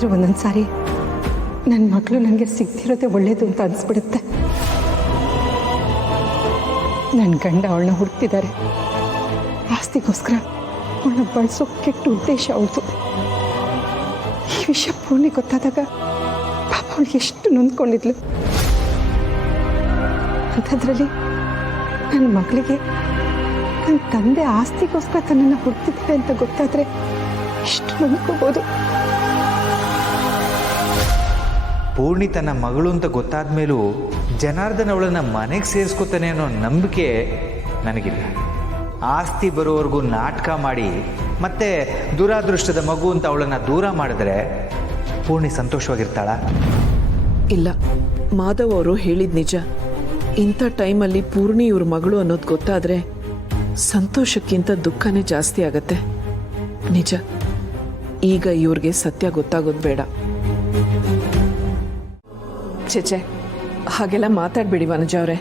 ಆದರೆ ಒಂದೊಂದು ಸಾರಿ ನನ್ನ ಮಗಳು ನನಗೆ ಸಿಗ್ತಿರೋದೇ ಒಳ್ಳೇದು ಅಂತ ಅನಿಸ್ಬಿಡುತ್ತೆ. ನನ್ನ ಗಂಡ ಅವಳನ್ನ ಹುಡುಕ್ತಿದ್ದಾರೆ. ಆಸ್ತಿಗೋಸ್ಕರ ಅವಳನ್ನ ಬಳಸೋ ಕೆಟ್ಟ ಉದ್ದೇಶ ಅವ್ರದ್ದು. ಈ ವಿಷಯ ಪೂರ್ಣಿ ಗೊತ್ತಾದಾಗ ಪಾಪ ಅವಳು ಎಷ್ಟು ನೊಂದ್ಕೊಂಡಿದ್ಲು. ಅಂಥದ್ರಲ್ಲಿ ನನ್ನ ಮಗಳಿಗೆ ನನ್ನ ತಂದೆ ಆಸ್ತಿಗೋಸ್ಕರ ತನ್ನನ್ನು ಹುಡುಕ್ತಿದ್ದಾರೆ ಅಂತ ಗೊತ್ತಾದರೆ ಎಷ್ಟು ನೊಂದ್ಕೋಬೋದು. ಪೂರ್ಣಿ ತನ್ನ ಮಗಳು ಅಂತ ಗೊತ್ತಾದ ಮೇಲೂ ಜನಾರ್ದನ್ ಅವಳನ್ನು ಮನೆಗೆ ಸೇರಿಸ್ಕೊತಾನೆ ಅನ್ನೋ ನಂಬಿಕೆ ನನಗಿಲ್ಲ. ಆಸ್ತಿ ಬರೋವರೆಗೂ ನಾಟಕ ಮಾಡಿ ಮತ್ತೆ ದುರಾದೃಷ್ಟದ ಮಗು ಅಂತ ಅವಳನ್ನು ದೂರ ಮಾಡಿದ್ರೆ ಪೂರ್ಣಿ ಸಂತೋಷವಾಗಿರ್ತಾಳ? ಇಲ್ಲ, ಮಾಧವ್ ಅವರು ಹೇಳಿದ ನಿಜ. ಇಂಥ ಟೈಮಲ್ಲಿ ಪೂರ್ಣಿ ಇವ್ರ ಮಗಳು ಅನ್ನೋದು ಗೊತ್ತಾದರೆ ಸಂತೋಷಕ್ಕಿಂತ ದುಃಖನೇ ಜಾಸ್ತಿ ಆಗತ್ತೆ. ನಿಜ, ಈಗ ಇವ್ರಿಗೆ ಸತ್ಯ ಗೊತ್ತಾಗೋದು ಬೇಡ. ಚೇಚೆ, ಹಾಗೆಲ್ಲ ಮಾತಾಡ್ಬೇಡಿ ವನಜ ಅವರೇ.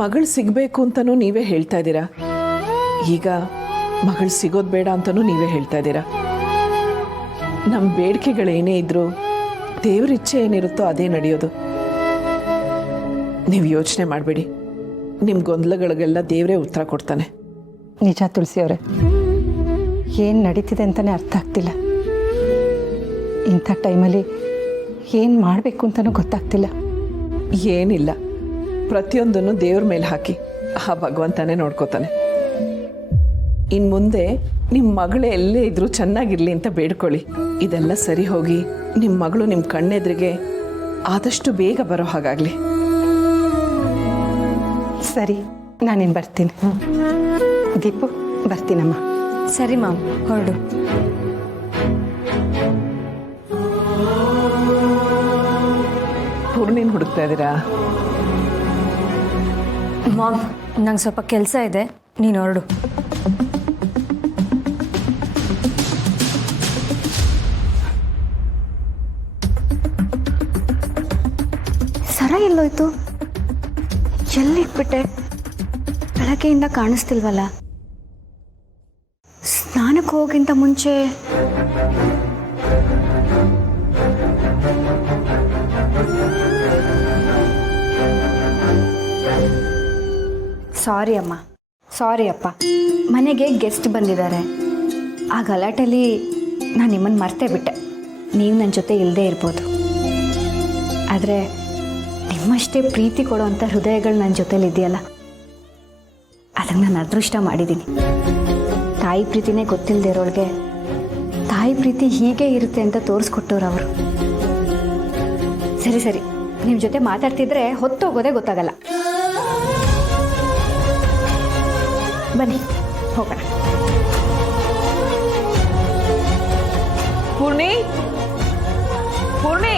ಮಗಳು ಸಿಗಬೇಕು ಅಂತನೂ ನೀವೇ ಹೇಳ್ತಾ ಇದ್ದೀರಾ, ಈಗ ಮಗಳು ಸಿಗೋದು ಬೇಡ ಅಂತನೂ ನೀವೇ ಹೇಳ್ತಾ ಇದ್ದೀರಾ. ನಮ್ಮ ಬೇಡಿಕೆಗಳೇನೇ ಇದ್ರೂ ದೇವ್ರ ಇಚ್ಛೆ ಏನಿರುತ್ತೋ ಅದೇ ನಡೆಯೋದು. ನೀವು ಯೋಚನೆ ಮಾಡಬೇಡಿ, ನಿಮ್ಮ ಗೊಂದಲಗಳಿಗೆಲ್ಲ ದೇವರೇ ಉತ್ತರ ಕೊಡ್ತಾನೆ. ನಿಜ ತುಳಸಿ ಅವರೇ, ಏನು ನಡೀತಿದೆ ಅಂತಲೇ ಅರ್ಥ ಆಗ್ತಿಲ್ಲ. ಇಂಥ ಟೈಮಲ್ಲಿ ಏನು ಮಾಡಬೇಕು ಅಂತಲೂ ಗೊತ್ತಾಗ್ತಿಲ್ಲ. ಏನಿಲ್ಲ, ಪ್ರತಿಯೊಂದನ್ನು ದೇವ್ರ ಮೇಲೆ ಹಾಕಿ, ಆ ಭಗವಂತನೇ ನೋಡ್ಕೋತಾನೆ. ಇನ್ನು ಮುಂದೆ ನಿಮ್ಮ ಮಗಳೇ ಎಲ್ಲೇ ಇದ್ರೂ ಚೆನ್ನಾಗಿರಲಿ ಅಂತ ಬೇಡ್ಕೊಳ್ಳಿ. ಇದೆಲ್ಲ ಸರಿ ಹೋಗಿ ನಿಮ್ಮ ಮಗಳು ನಿಮ್ಮ ಕಣ್ಣೆದ್ರಿಗೆ ಆದಷ್ಟು ಬೇಗ ಬರೋ ಹಾಗಾಗಲಿ. ಸರಿ, ನಾನಿನ್ನು ಬರ್ತೀನಿ. ದೀಪು, ಬರ್ತೀನಮ್ಮ. ಸರಿ ಮಾಮ್, ಹೊರಡು. ಪೂರ್ಣಿನ ಹುಡುಕ್ತಾ ಇದ್ದೀರಾ? ಮಾಮ್, ನಂಗೆ ಸ್ವಲ್ಪ ಕೆಲಸ ಇದೆ, ನೀನು ಹೊರಡು. ಸರ ಎಲ್ಲೋಯ್ತು? ಎಲ್ಲಿಟ್ಬಿಟ್ಟೆ? ಬೆಳಗ್ಗೆಯಿಂದ ಕಾಣಿಸ್ತಿಲ್ವಲ್ಲ. ಸ್ನಾನಕ್ಕೆ ಹೋಗಿಂತ ಮುಂಚೆ ಸಾರಿ ಅಮ್ಮ, ಸಾರಿ ಅಪ್ಪ. ಮನೆಗೆ ಗೆಸ್ಟ್ ಬಂದಿದ್ದಾರೆ. ಆ ಗಲಾಟೆಯಲ್ಲಿ ನಾನು ನಿಮ್ಮನ್ನು ಮರ್ತೇ ಬಿಟ್ಟೆ. ನೀವು ನನ್ನ ಜೊತೆ ಇಲ್ಲದೆ ಇರ್ಬೋದು, ಆದರೆ ನಿಮ್ಮಷ್ಟೇ ಪ್ರೀತಿ ಕೊಡೋವಂಥ ಹೃದಯಗಳು ನನ್ನ ಜೊತೇಲಿ ಇದೆಯಲ್ಲ, ಅದನ್ನು ನಾನು ಅದೃಷ್ಟ ಮಾಡಿದ್ದೀನಿ. ತಾಯಿ ಪ್ರೀತಿನೇ ಗೊತ್ತಿಲ್ಲದೆ ಇರೋಳಿಗೆ ತಾಯಿ ಪ್ರೀತಿ ಹೀಗೆ ಇರುತ್ತೆ ಅಂತ ತೋರಿಸ್ಕೊಟ್ಟವ್ರು ಅವರು. ಸರಿ ಸರಿ, ನಿಮ್ಮ ಜೊತೆ ಮಾತಾಡ್ತಿದ್ರೆ ಹೊತ್ತೋಗೋದೇ ಗೊತ್ತಾಗಲ್ಲ. ಬನ್ನಿ ಹೋಗೋಣ. ಪೂರ್ಣಿ, ಪೂರ್ಣಿ,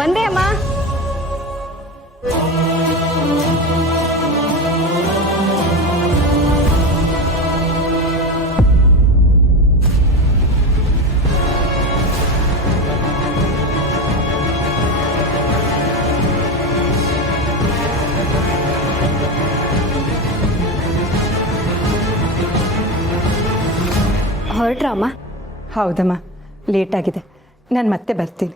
ಬಂದೆ ಅಮ್ಮ. ಹೊರಟ್ರಾ ಅಮ್ಮ? ಹೌದಮ್ಮ, ಲೇಟಾಗಿದೆ. ನಾನು ಮತ್ತೆ ಬರ್ತೀನಿ.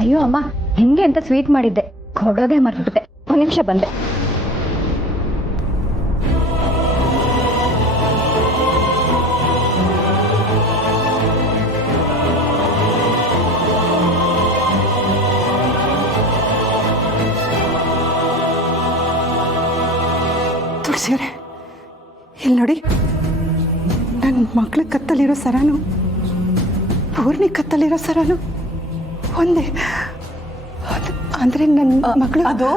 ಅಯ್ಯೋ ಅಮ್ಮ, ಹೆಂಗೆ ಅಂತ ಸ್ವೀಟ್ ಮಾಡಿದ್ದೆ, ಕೊಡೋದೇ ಮರ್ಬಿಟ್ಟೆ. ಒಂದು ನಿಮಿಷ ಬಂದೆ. ತುಳಸಿಯವರೇ, ಇಲ್ಲಿ ನೋಡಿ, ನನ್ನ ಮಗಳ ಕತ್ತಲಿರೋ ಸರಾನು ಪೂರ್ಣಿ ಕತ್ತಲಿರೋ ಸರಾನು ಒಂದೇ. ಅಂದರೆ ನನ್ನ ಮಗಳು ಅದು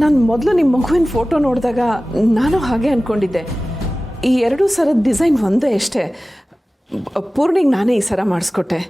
ನಾನು ಮೊದಲು ನಿಮ್ಮ ಮಗುವಿನ ಫೋಟೋ ನೋಡಿದಾಗ ನಾನು ಹಾಗೆ ಅಂದ್ಕೊಂಡಿದ್ದೆ. ಈ 2 ಸರದ ಡಿಸೈನ್ ಒಂದೇ ಅಷ್ಟೇ. ಪೂರ್ಣಿಗೆ ನಾನೇ ಈ ಸರ ಮಾಡಿಸ್ಕೊಟ್ಟೆ.